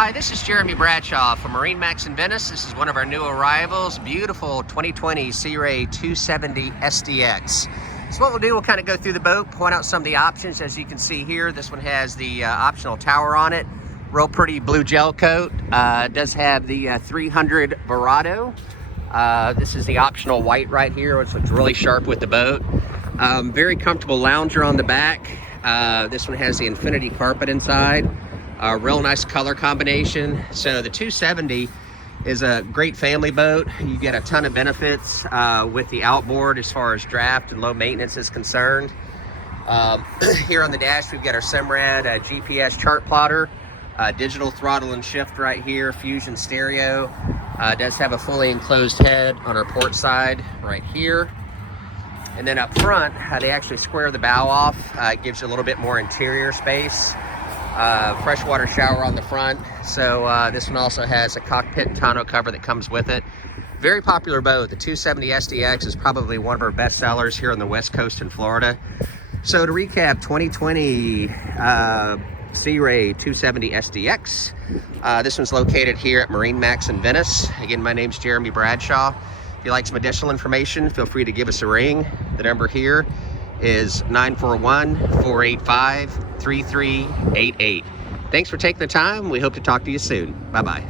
Hi, this is Jeremy Bradshaw from MarineMax in Venice. This is one of our new arrivals, beautiful 2020 Sea Ray 270 SDX. So what we'll do, we'll kind of go through the boat, point out some of the options. As you can see here, this one has the optional tower on it. Real pretty blue gel coat. It does have the 300 Verado. This is the optional white right here, which looks really sharp with the boat. Very comfortable lounger on the back. This one has the infinity carpet inside. Real nice color combination. So the 270 is a great family boat. You get a ton of benefits with the outboard as far as draft and low maintenance is concerned. Here on the dash, we've got our Simrad GPS chart plotter, digital throttle and shift right here, fusion stereo. It does have a fully enclosed head on our port side right here. And then up front, they actually square the bow off. It gives you a little bit more interior space. Freshwater shower on the front. So this one also has a cockpit tonneau cover that comes with it. Very popular boat. The 270 SDX is probably one of our best sellers here on the West Coast in Florida. So to recap, 2020 Sea Ray 270 SDX. This one's located here at MarineMax in Venice. Again, my name's Jeremy Bradshaw. If you'd like some additional information, feel free to give us a ring. The number here is 941-485-3388. Thanks for taking the time. We hope to talk to you soon. Bye-bye.